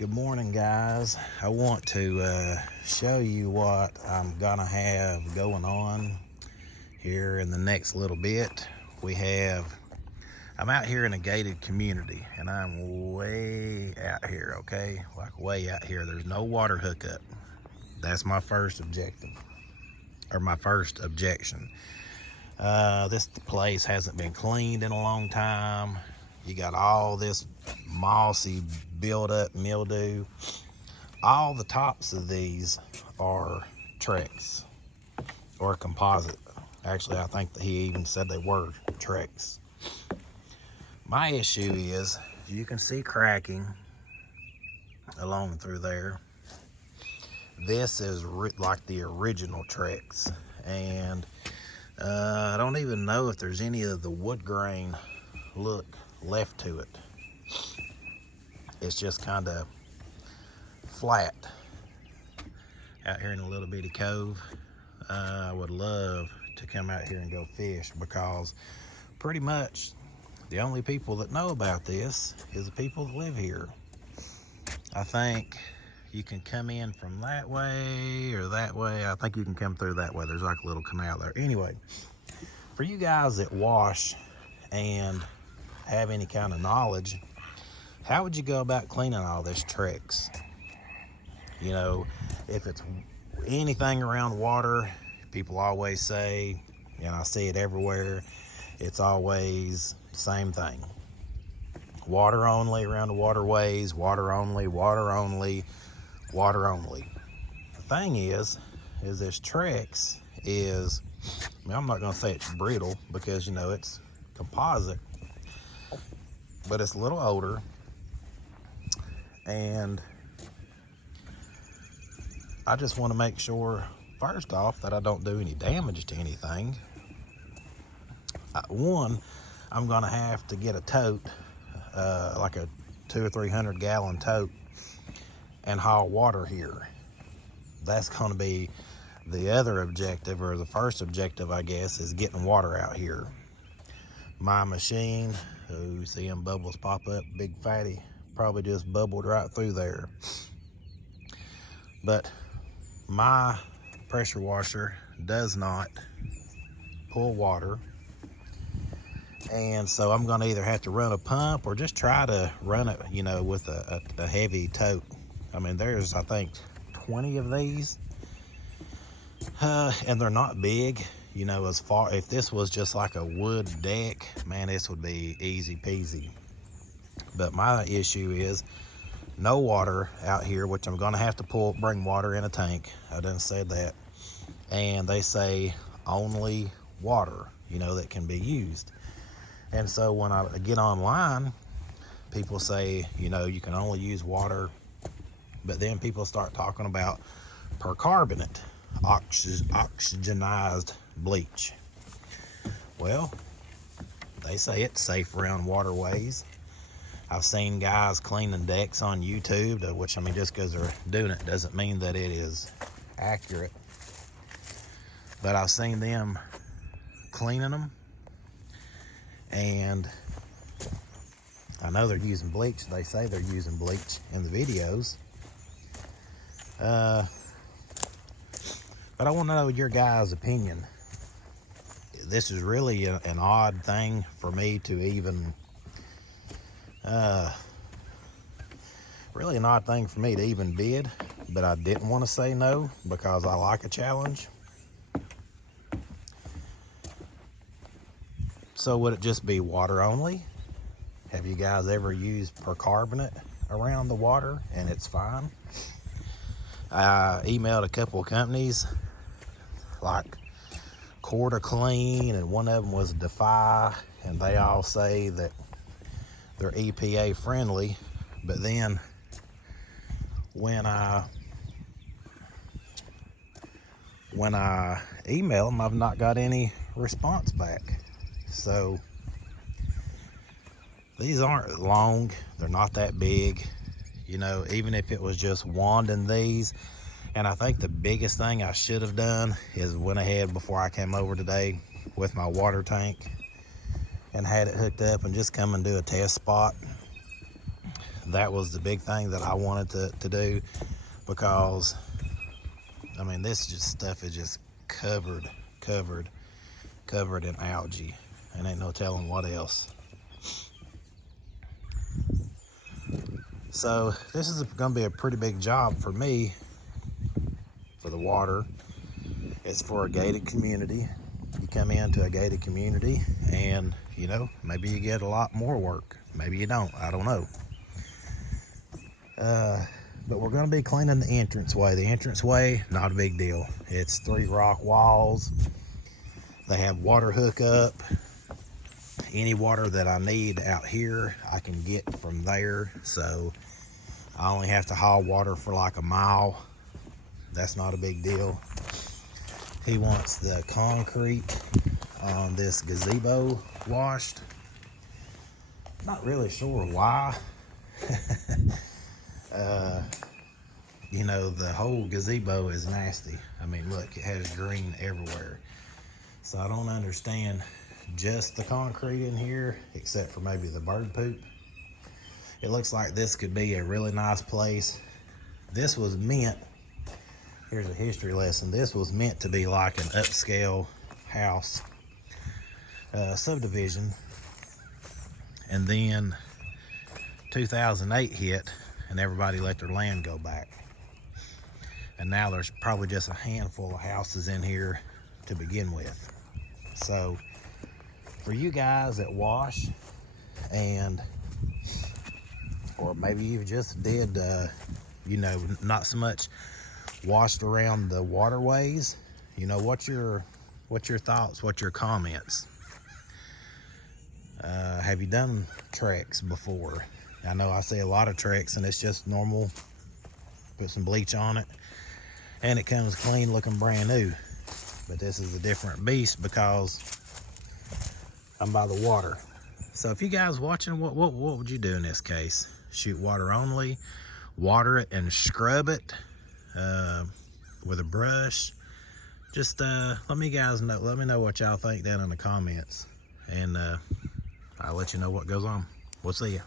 Good morning, guys. I want to show you what I'm gonna have going on here in the next little bit. I'm out here in a gated community, and I'm way out here, okay? Like way out here. There's no water hookup. That's my first objective, or my first objection. This place hasn't been cleaned in a long time. You got all this mossy buildup mildew. All the tops of these are Trex or composite. Actually, I think that he even said they were Trex. My issue is you can see cracking along through there. This is like the original Trex, and I don't even know if there's any of the wood grain look left to it. It's just kind of flat out here in a little bitty cove. I would love to come out here and go fish, because pretty much the only people that know about this is the people that live here. I think you can come in from that way or that way. I think you can come through that way. There's like a little canal there. Anyway, for you guys that wash and have any kind of knowledge, how would you go about cleaning all this Trex? You know, if it's anything around water, people always say, and I see it everywhere, it's always the same thing. Water only around the waterways, water only, water only, water only. The thing is this Trex is, I mean, I'm not gonna say it's brittle, because you know it's composite, but it's a little older, and I just want to make sure, first off, that I don't do any damage to anything. One, I'm gonna have to get a tote, like a 200 or 300 gallon tote, and haul water here. That's gonna be the other objective, or the first objective, I guess, is getting water out here. My machine, oh, see them bubbles pop up, big fatty, probably just bubbled right through there. But my pressure washer does not pull water, and so I'm going to either have to run a pump or just try to run it, you know, with a heavy tote. I mean, there's, I think, 20 of these, and they're not big. You know, as far, if this was just like a wood deck, man, this would be easy peasy. But my issue is no water out here, which I'm gonna have to bring water in a tank. I didn't say that. And they say only water, you know, that can be used. And so when I get online, people say, you know, you can only use water, but then people start talking about percarbonate, oxygenized bleach. Well, they say it's safe around waterways. I've seen guys cleaning decks on YouTube, which, I mean, just because they're doing it doesn't mean that it is accurate. But I've seen them cleaning them, and I know they're using bleach. They say they're using bleach in the videos. But I want to know your guys' opinion. This is really an odd thing for me to even, really an odd thing for me to even bid, but I didn't want to say no because I like a challenge. So would it just be water only? Have you guys ever used percarbonate around the water and it's fine? I emailed a couple of companies like Quarter Clean, and one of them was Defy, and they all say that they're EPA friendly, but then when I email them, I've not got any response back. So these aren't long, they're not that big, you know. Even if it was just wanding these, and I think the biggest thing I should have done is went ahead before I came over today with my water tank and had it hooked up and just come and do a test spot. That was the big thing that I wanted to do, because I mean, this just stuff is just covered in algae, and ain't no telling what else. So this is gonna be a pretty big job for me, for the water. It's for a gated community. You come into a gated community and, you know, maybe you get a lot more work. Maybe you don't, I don't know. But we're gonna be cleaning the entranceway. The entranceway, not a big deal. It's 3 rock walls. They have water hookup. Any water that I need out here, I can get from there. So I only have to haul water for like a mile. That's not a big deal. He wants the concrete on this gazebo washed. Not really sure why. You know, the whole gazebo is nasty. I mean, look, it has green everywhere. So I don't understand just the concrete in here, except for maybe the bird poop. It looks like this could be a really nice place. This was meant, here's a history lesson, this was meant to be like an upscale house subdivision. And then 2008 hit and everybody let their land go back. And now there's probably just a handful of houses in here to begin with. So for you guys that wash, and or maybe you just did you know, not so much washed around the waterways, you know, what's your thoughts, what's your comments? Have you done treks before? I know I see a lot of treks and it's just normal, put some bleach on it and it comes clean looking brand new. But this is a different beast because I'm by the water. So if you guys watching, what would you do in this case? Shoot water only, water it and scrub it with a brush? Just let me know what y'all think down in the comments, and I'll let you know what goes on. We'll see ya.